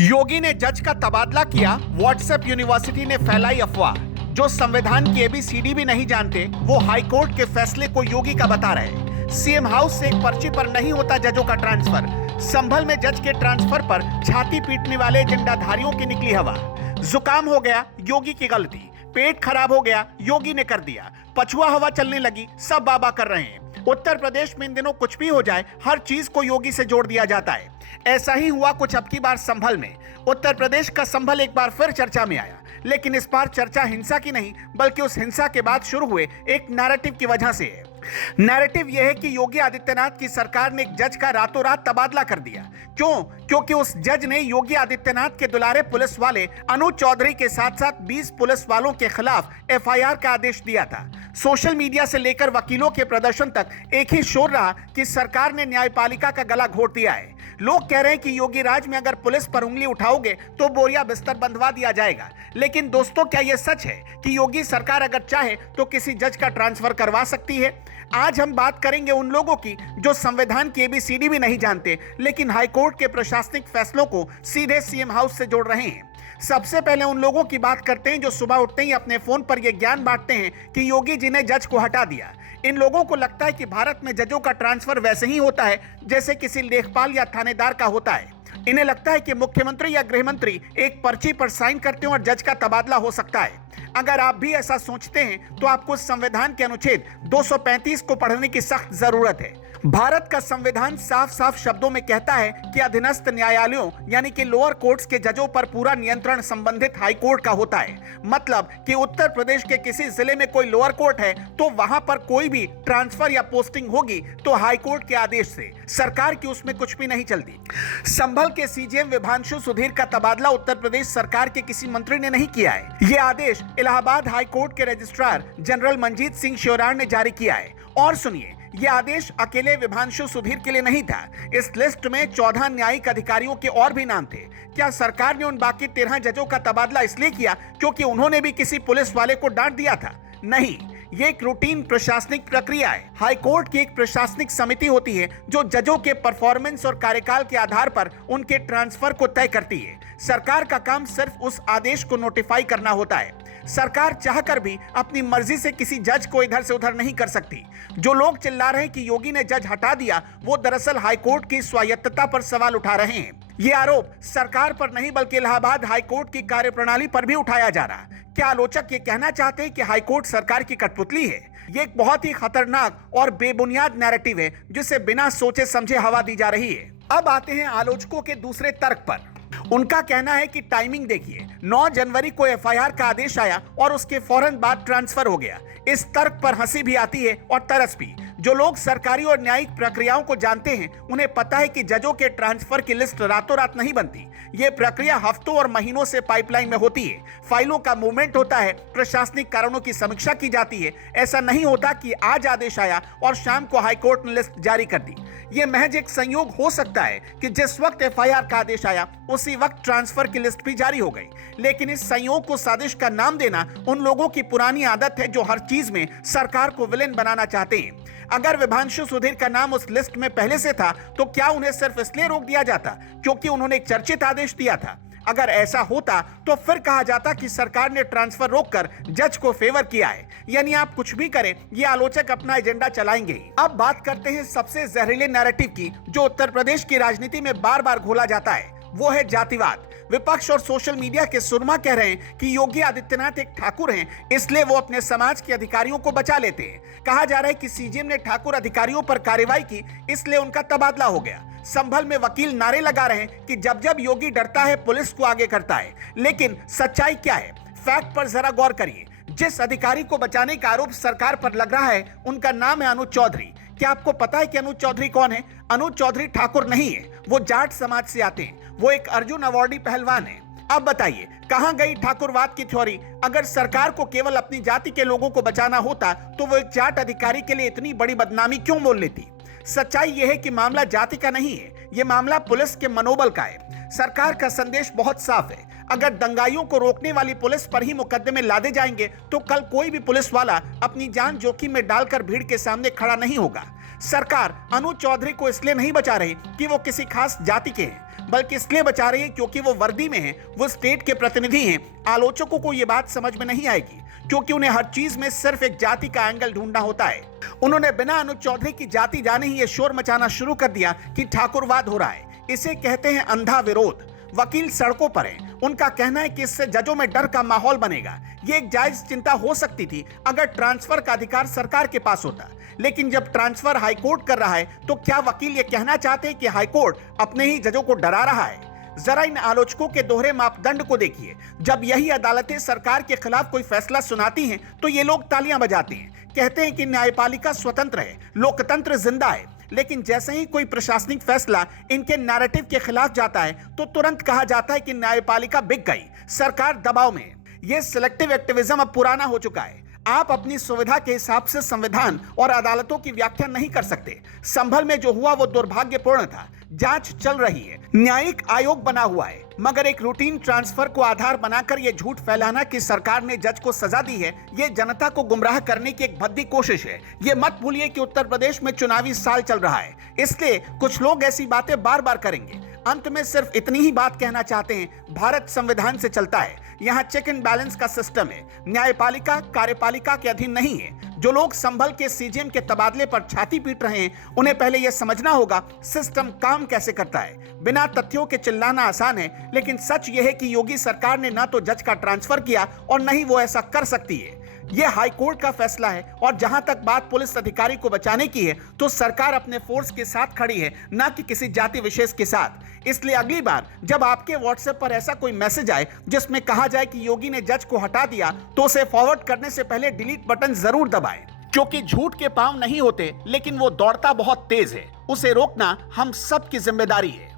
योगी ने जज का तबादला किया। व्हाट्सएप यूनिवर्सिटी ने फैलाई अफवाह। जो संविधान की एबीसीडी भी नहीं जानते वो हाईकोर्ट के फैसले को योगी का बता रहे। सीएम हाउस से एक पर्ची पर नहीं होता जजों का ट्रांसफर। संभल में जज के ट्रांसफर पर छाती पीटने वाले एजेंडाधारियों की निकली हवा। जुकाम हो गया, योगी की गलती। पेट खराब हो गया, योगी ने कर दिया। पछुआ हवा चलने लगी, सब बाबा कर रहे हैं। उत्तर प्रदेश में इन दिनों कुछ भी हो जाए, हर चीज को योगी से जोड़ दिया जाता है। ऐसा ही हुआ कुछ अब की बार संभल में। उत्तर प्रदेश का संभल एक बार फिर चर्चा में आया, लेकिन इस बार चर्चा हिंसा की नहीं बल्कि उस हिंसा के बाद शुरू हुए एक नैरेटिव की वजह से है। नैरेटिव यह है कि योगी आदित्यनाथ की सरकार ने एक जज का रातों रात तबादला कर दिया। क्यों? क्योंकि उस जज ने योगी आदित्यनाथ के दुलारे पुलिस वाले अनुज चौधरी के साथ साथ 20 पुलिस वालों के खिलाफ एफआईआर का आदेश दिया था। सोशल मीडिया से लेकर वकीलों के प्रदर्शन तक एक ही शोर रहा कि सरकार ने न्यायपालिका का गला घोट दिया है। लोग कह रहे हैं कि योगी राज में अगर पुलिस पर उंगली उठाओगे तो बोरिया बिस्तर बंधवा दिया जाएगा। लेकिन दोस्तों, क्या यह सच है कि योगी सरकार अगर चाहे तो किसी जज का ट्रांसफर करवा सकती है? आज हम बात करेंगे उन लोगों की जो संविधान की एबीसीडी भी नहीं जानते, लेकिन हाईकोर्ट के प्रशासनिक फैसलों को सीधे सीएम हाउस से जोड़ रहे हैं। सबसे पहले उन लोगों की बात करते हैं जो सुबह उठते ही अपने फोन पर यह ज्ञान बांटते हैं कि योगी जी ने जज को हटा दिया। इन लोगों को लगता है कि भारत में जजों का ट्रांसफर वैसे ही होता है जैसे किसी लेखपाल या थानेदार का होता है। इन्हें लगता है कि मुख्यमंत्री या गृह मंत्री एक पर्ची पर साइन करते हैं और जज का तबादला हो सकता है। अगर आप भी ऐसा सोचते हैं तो आपको संविधान के अनुच्छेद 235 को पढ़ने की सख्त जरूरत है। भारत का संविधान साफ साफ शब्दों में कहता है कि अधीनस्थ न्यायालयों यानी कि लोअर कोर्ट्स के जजों पर पूरा नियंत्रण संबंधित हाई कोर्ट का होता है। मतलब कि उत्तर प्रदेश के किसी जिले में कोई लोअर कोर्ट है तो वहां पर कोई भी ट्रांसफर या पोस्टिंग होगी तो हाई कोर्ट के आदेश से, सरकार की उसमें कुछ भी नहीं चलती। संभल के सीजेएम विभांशु सुधीर का तबादला उत्तर प्रदेश सरकार के किसी मंत्री ने नहीं किया है। यह आदेश इलाहाबाद हाई कोर्ट के रजिस्ट्रार जनरल मंजीत सिंह श्योरार ने जारी किया है। और सुनिए, यह आदेश अकेले विभांशु सुधीर के लिए नहीं था। इस लिस्ट में 14 न्यायिक अधिकारियों के और भी नाम थे। क्या सरकार ने उन बाकी 13 जजों का तबादला इसलिए किया क्योंकि उन्होंने भी किसी पुलिस वाले को डांट दिया था? नहीं, ये एक रूटीन प्रशासनिक प्रक्रिया है। हाई कोर्ट की एक प्रशासनिक समिति होती है जो जजों के परफॉर्मेंस और कार्यकाल के आधार पर उनके ट्रांसफर को तय करती है। सरकार का काम सिर्फ उस आदेश को नोटिफाई करना होता है। सरकार चाहकर भी अपनी मर्जी से किसी जज को इधर से उधर नहीं कर सकती। जो लोग चिल्ला रहे हैं कि योगी ने जज हटा दिया, वो दरअसल हाईकोर्ट की स्वायत्तता पर सवाल उठा रहे हैं। ये आरोप सरकार पर नहीं बल्कि इलाहाबाद हाईकोर्ट की कार्यप्रणाली पर भी उठाया जा रहा। क्या आलोचक ये कहना चाहते हैं कि हाईकोर्ट सरकार की कठपुतली है? ये एक बहुत ही खतरनाक और बेबुनियाद नैरेटिव है जिसे बिना सोचे समझे हवा दी जा रही है। अब आते हैं आलोचकों के दूसरे तर्क पर। उनका कहना है कि टाइमिंग देखिए, 9 जनवरी को एफआईआर का आदेश आया और उसके फौरन बाद ट्रांसफर हो गया। इस तर्क पर हंसी भी आती है और तरस भी। जो लोग सरकारी और न्यायिक प्रक्रियाओं को जानते हैं उन्हें पता है कि जजों के ट्रांसफर की लिस्ट रातों रात नहीं बनती। ये प्रक्रिया हफ्तों और महीनों से पाइपलाइन में होती है। फाइलों का मूवमेंट होता है, प्रशासनिक कारणों की समीक्षा की जाती है। ऐसा नहीं होता कि आज आदेश आया और शाम को हाईकोर्ट ने लिस्ट जारी कर दी। ये महज एक संयोग हो सकता है कि जिस वक्त एफआईआर का आदेश आया उसी वक्त ट्रांसफर की लिस्ट भी जारी हो गई। लेकिन इस संयोग को साजिश का नाम देना उन लोगों की पुरानी आदत है जो हर चीज में सरकार को विलेन बनाना चाहते हैं। अगर विभांशु सुधीर का नाम उस लिस्ट में पहले से था तो क्या उन्हें सिर्फ इसलिए रोक दिया जाता क्योंकि उन्होंने एक चर्चित आदेश दिया था? अगर ऐसा होता तो फिर कहा जाता कि सरकार ने ट्रांसफर रोककर जज को फेवर किया है। यानी आप कुछ भी करें, ये आलोचक अपना एजेंडा चलाएंगे ही। अब बात करते हैं सबसे जहरीले नैरेटिव की जो उत्तर प्रदेश की राजनीति में बार बार घोला जाता है, वो है जातिवाद। विपक्ष और सोशल मीडिया के सुरमा कह रहे हैं कि योगी आदित्यनाथ एक ठाकुर हैं, इसलिए वो अपने समाज के अधिकारियों को बचा लेते हैं। कहा जा रहा है कि सीजेएम ने ठाकुर अधिकारियों पर कार्रवाई की, इसलिए उनका तबादला हो गया। संभल में वकील नारे लगा रहे हैं कि जब जब योगी डरता है पुलिस को आगे करता है। लेकिन सच्चाई क्या है? फैक्ट पर जरा गौर करिए। जिस अधिकारी को बचाने का आरोप सरकार पर लग रहा है उनका नाम है अनुज चौधरी। क्या आपको पता है कि अनुज चौधरी कौन है? अनुज चौधरी ठाकुर नहीं है, वो जाट समाज से आते हैं। वो एक अर्जुन अवार्डी पहलवान है। अब बताइए, कहां गई ठाकुरवाद की थ्योरी? अगर सरकार को केवल अपनी जाति के लोगों को बचाना होता तो वो एक जाट अधिकारी के लिए इतनी बड़ी बदनामी क्यों मोल लेती? सच्चाई यह है कि मामला जाति का नहीं है, यह मामला पुलिस के मनोबल का है। सरकार का संदेश बहुत साफ है। अगर दंगाइयों को रोकने वाली पुलिस पर ही मुकदमे लादे जाएंगे तो कल कोई भी पुलिस वाला अपनी जान जोखिम में डालकर भीड़ के सामने खड़ा नहीं होगा। सरकार अनुज चौधरी को इसलिए नहीं बचा रही कि वो किसी खास जाति के हैं, बल्कि इसलिए बचा रही है क्योंकि वो वर्दी में है, वो स्टेट के प्रतिनिधि हैं। आलोचकों को ये बात समझ में नहीं आएगी क्योंकि उन्हें हर चीज में सिर्फ एक जाति का एंगल ढूंढना होता है। उन्होंने बिना अनुज चौधरी की जाति जाने ही ये शोर मचाना शुरू कर दिया कि ठाकुरवाद हो रहा है। इसे कहते हैं अंधा विरोध। वकील सड़कों पर हैं। उनका कहना है कि इससे जजों में डर का माहौल बनेगा। ये एक जायज चिंता हो सकती थी अगर ट्रांसफर का अधिकार सरकार के पास होता, लेकिन जब ट्रांसफर हाईकोर्ट कर रहा है तो क्या वकील ये कहना चाहते हैं कि हाईकोर्ट अपने ही जजों को डरा रहा है? जरा इन आलोचकों के दोहरे मापदंड को देखिए। जब यही अदालतें सरकार के खिलाफ कोई फैसला सुनाती हैं तो ये लोग तालियां बजाते हैं, कहते हैं कि न्यायपालिका स्वतंत्र है, लोकतंत्र जिंदा है। लेकिन जैसे ही कोई प्रशासनिक फैसला इनके नैरेटिव के खिलाफ जाता है तो तुरंत कहा जाता है कि न्यायपालिका बिक गई, सरकार दबाव में। यह सिलेक्टिव एक्टिविज्म अब पुराना हो चुका है। आप अपनी सुविधा के हिसाब से संविधान और अदालतों की व्याख्या नहीं कर सकते। संभल में जो हुआ वो दुर्भाग्यपूर्ण था। जांच चल रही है, न्यायिक आयोग बना हुआ है, मगर एक रूटीन ट्रांसफर को आधार बनाकर यह झूठ फैलाना कि सरकार ने जज को सजा दी है, यह जनता को गुमराह करने की एक भद्दी कोशिश है। ये मत भूलिए कि उत्तर प्रदेश में चुनावी साल चल रहा है, इसलिए कुछ लोग ऐसी बातें बार बार करेंगे। अंत में सिर्फ इतनी ही बात कहना चाहते हैं, भारत संविधान से चलता है। यहाँ चेक एंड बैलेंस का सिस्टम है। न्यायपालिका कार्यपालिका के अधीन नहीं है। जो लोग संभल के सीजीएम के तबादले पर छाती पीट रहे हैं, उन्हें पहले यह समझना होगा सिस्टम काम कैसे करता है। बिना तथ्यों के चिल्लाना आसान है, लेकिन सच यह है कि योगी सरकार ने ना तो जज का ट्रांसफर किया और न ही वो ऐसा कर सकती है। यह हाईकोर्ट का फैसला है और जहां तक बात पुलिस अधिकारी को बचाने की है तो सरकार अपने फोर्स के साथ खड़ी है, ना कि किसी जाति विशेष के साथ। इसलिए अगली बार जब आपके व्हाट्सएप पर ऐसा कोई मैसेज आए जिसमें कहा जाए कि योगी ने जज को हटा दिया, तो उसे फॉरवर्ड करने से पहले डिलीट बटन जरूर दबाएं, क्योंकि झूठ के पांव नहीं होते, लेकिन वो दौड़ता बहुत तेज है। उसे रोकना हम सब की जिम्मेदारी है।